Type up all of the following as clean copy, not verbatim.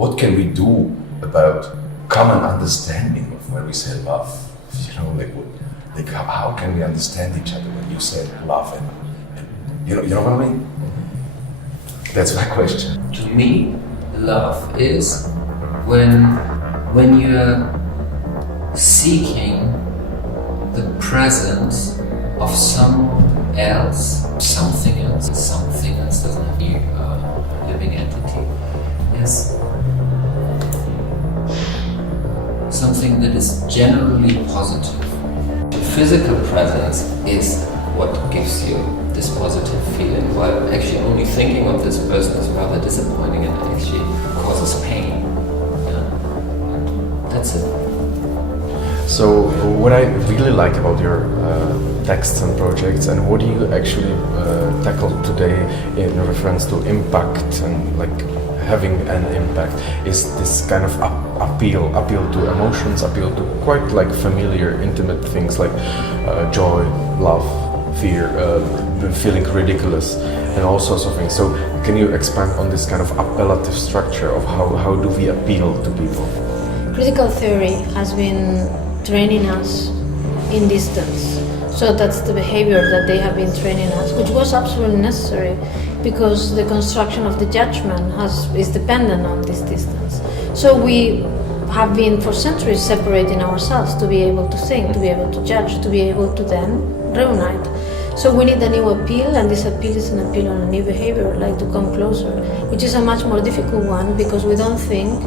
what can we do about common understanding of when we say love? You know, like how can we understand each other when you say love and you know what I mean? That's my question. To me, love is when you're seeking the presence of someone else, something else doesn't have to be a living entity. Yes, something that is generally positive. Physical presence is what gives you this positive feeling, while actually only thinking of this person is rather disappointing and actually causes pain. Yeah. That's it. So what I really like about your texts and projects, and what you actually tackle today in reference to impact and like having an impact, is this kind of appeal to emotions, appeal to quite like familiar, intimate things like joy, love, fear, feeling ridiculous, and all sorts of things. So can you expand on this kind of appellative structure of how do we appeal to people? Critical theory has been training us in distance. So that's the behavior that they have been training us, which was absolutely necessary because the construction of the judgment is dependent on this distance. So we have been for centuries separating ourselves to be able to think, to be able to judge, to be able to then reunite. So we need a new appeal, and this appeal is an appeal on a new behavior, like to come closer, which is a much more difficult one because we don't think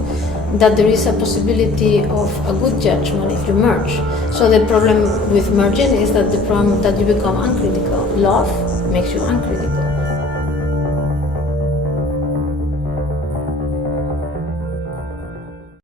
that there is a possibility of a good judgment if you merge. So the problem with merging is that the problem that you become uncritical. Love makes you uncritical.